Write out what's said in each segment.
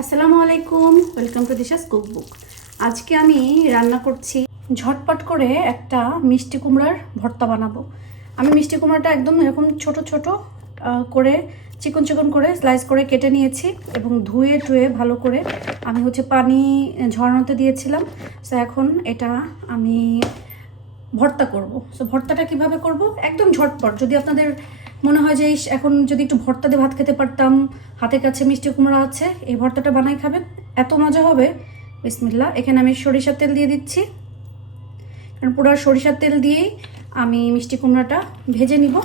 আসসালামু আলাইকুম, welcome to দিশাস cookbook. আজকে আমি রান্না করছি ঝটপট করে একটা মিষ্টি কুমড়ার ভর্তা বানাবো। আমি মিষ্টি কুমড়াটা একদম এরকম ছোট ছোট করে চিকন চিকন করে স্লাইস করে কেটে নিয়েছি এবং ধুয়ে টুয়ে ভালো করে আমি পানি ঝরানোতে দিয়েছিলাম। সো এখন এটা আমি ভর্তা করব। সো ভর্তাটা কিভাবে করব একদম ঝটপট। যদি আপনাদের মনে হয় যে এখন যদি একটু ভর্তা দিয়ে ভাত খেতে পারতাম, হাতের কাছে মিষ্টি কুমড়া আছে, এই ভর্তাটা বানাই খাবেন, এত মজা হবে। বিসমিল্লাহ। এখানে আমি সরিষার তেল দিয়ে দিচ্ছি, কারণ পুরো সরিষার তেল দিয়েই আমি মিষ্টি কুমড়াটা ভেজে নিব।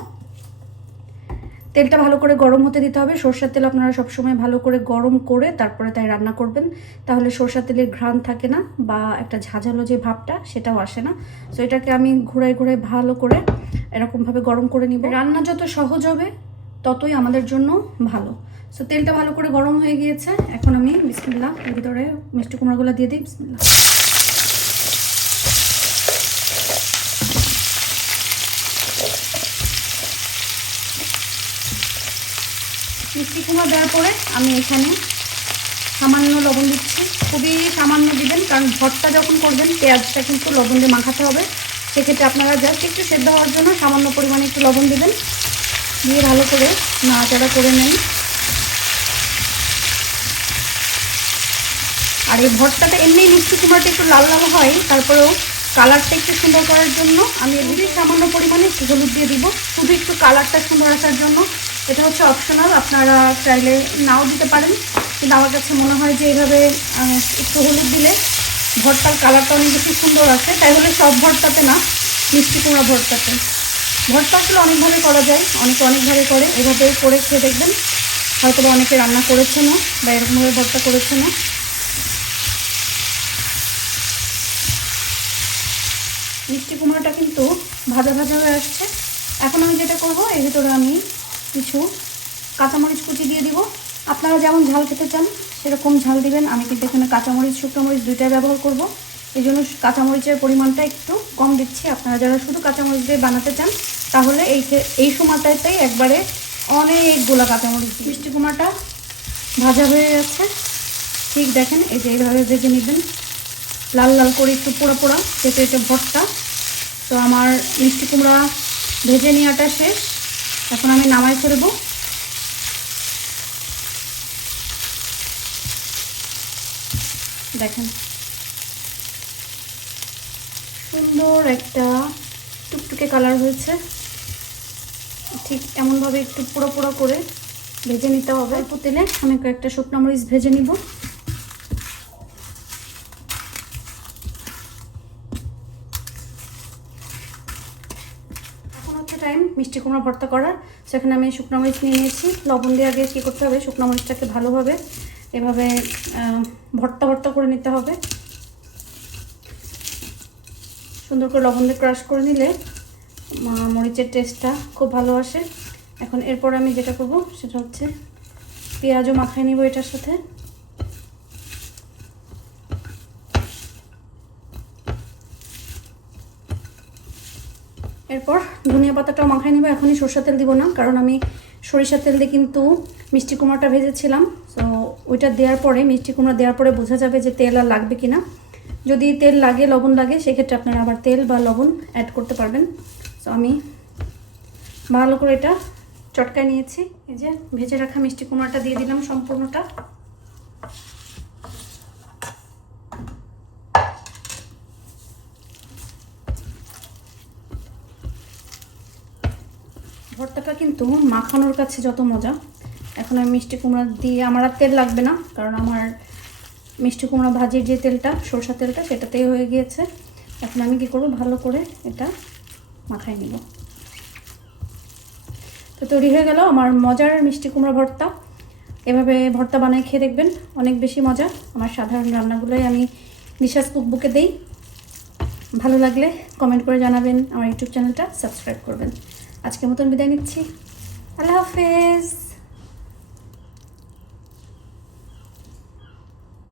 তেলটা ভালো করে গরম হতে দিতে হবে। সরষের তেল আপনারা সবসময় ভালো করে গরম করে তারপরে তাই রান্না করবেন, তাহলে সরষের তেলের ঘ্রাণ থাকে না বা একটা ঝাঁঝালো যে ভাবটা সেটাও আসে না। সো এটাকে আমি ঘুরাই ঘুরাই ভালো করে এরকমভাবে গরম করে নিব। রান্না যত সহজ হবে ততই আমাদের জন্য ভালো। সো তেলটা ভালো করে গরম হয়ে গিয়েছে, এখন আমি বিসমিল্লাহ এর ভিতরে মিষ্টি কুমড়াগুলো দিয়ে দিই। বিসমিল্লাহ। মিষ্টি কুমড়া দেওয়ার পরে আমি এখানে সামান্য লবণ দিচ্ছি, খুবই সামান্য দিবেন, কারণ ভর্তা যখন করবেন পেঁয়াজটা কিন্তু লবণ দিয়ে মাখাতে হবে। সেক্ষেত্রে আপনারা জাস্ট একটু সেদ্ধ হওয়ার জন্য সামান্য পরিমাণে একটু লবণ দিবেন, দিয়ে ভালো করে নাড়াচাড়া করে নেন। আর এই ভর্তাটা এমনি মিষ্টি কুমড়াটা একটু লাল লাল হয়, তারপরেও কালারটা একটু সুন্দর করার জন্য আমি এমনি সামান্য পরিমাণে হলুদ দিয়ে দিব, শুধু একটু কালারটা সুন্দর আসার জন্য। এটা অপশনাল, আপনারা চাইলে নাও দিতে পারেন, কিন্তু আমার কাছে মনে হয় যে এইভাবে একটু হলুদ দিলে ভর্তার কালারটা অনেক বেশি সুন্দর আসে। তাই বলে সব ভর্তাতে না, মিষ্টি কুমড়া ভর্তাতে। ভর্তা আসলে অনেকভাবে করা যায়, অনেকে অনেকভাবে করে, এভাবে করে খেয়ে দেখবেন। হয়তো বা অনেকে রান্না করেছেনও বা এরকমভাবে ভর্তা করেছেনও। মিষ্টি কুমড়োটা কিন্তু ভাজা ভাজা হয়ে আসছে। এখন আমি যেটা করব, এর ভিতরে আমি কিছু কাঁচামরিচ কুচি দিয়ে দিব। আপনারা যেমন ঝাল খেতে চান সেরকম ঝাল দিবেন। আমি কিন্তু এখানে কাঁচামরিচ শুকনো মরিচ দুইটাই ব্যবহার করব, এই জন্য কাঁচামরিচের পরিমাণটা একটু কম দিচ্ছি। আপনারা যারা শুধু কাঁচামরিচ দিয়ে বানাতে চান তাহলে এই সময়টাতেই একবারে অনেকগুলো কাঁচামরিচ। মিষ্টি কুমড়াটা ভাজা হয়ে যাচ্ছে, ঠিক দেখেন, এই যে এইভাবে ভেজে নেবেন লাল লাল করে, একটু পোড়া পোড়া, যেটা এটা ভর্তা। তো আমার মিষ্টি কুমড়া ভেজে নেওয়াটা শেষ, এখন আমি নামাই ফেলব। দেখেন সুন্দর একটা টুকটুকে কালার হয়েছে। ঠিক এমনভাবে একটু পোড়া পোড়া করে ভেজে নিতে হবে। অল্প তেলে আমি কয়েকটা শুকনো মরিচ ভেজে নিব। টাইম মিষ্টি কুমড়া ভর্তা করার। সেখানে আমি শুকনো মরিচ নিয়ে নিয়েছি। লবণ দিয়ে আগে কী করতে হবে, শুকনো মরিচটাকে ভালোভাবে এভাবে ভর্তা ভর্তা করে নিতে হবে। সুন্দর করে লবণ দিয়ে ক্রাশ করে নিলে মরিচের টেস্টটা খুব ভালো আসে। এখন এরপর আমি যেটা করব সেটা হচ্ছে পেঁয়াজও মাখায় নিব এটার সাথে। এরপর ধনিয়া পাতাটাও মাখাই নেব। এখনই সরষের তেল দিব না, কারণ আমি সরিষার তেল দিয়ে কিন্তু মিষ্টি কুমড়াটা ভেজেছিলাম। সো ওইটা দেওয়ার পরে, মিষ্টি কুমড়া দেওয়ার পরে বোঝা যাবে যে তেল আর লাগবে কিনা। যদি তেল লাগে, লবণ লাগে, সেক্ষেত্রে আপনারা আবার তেল বা লবণ অ্যাড করতে পারবেন। সো আমি ভালো করে এটা চটকায় নিয়েছি। এই যে ভেজে রাখা মিষ্টি কুমড়াটা দিয়ে দিলাম সম্পূর্ণটা। ভর্তাটা কিন্তু মাখানোর কাছে যত মজা। এখন আমি মিষ্টি কুমড়া দিয়ে, আমার আর তেল লাগবে না, কারণ আমার মিষ্টি কুমড়া ভাজির যে তেলটা, সরষের তেলটা, সেটাতেই হয়ে গিয়েছে। এখন আমি কী করব, ভালো করে এটা মাখাই নিব। তো তৈরি হয়ে গেল আমার মজার মিষ্টি কুমড়া ভর্তা। এভাবে ভর্তা বানাই খেয়ে দেখবেন, অনেক বেশি মজা। আমার সাধারণ রান্নাগুলোই আমি দিশাস কুকবুকে দেই। ভালো লাগলে কমেন্ট করে জানাবেন, আমার ইউটিউব চ্যানেলটা সাবস্ক্রাইব করবেন। আজকের মতন বিদায় নিচ্ছি, আল্লাহ হাফেজ।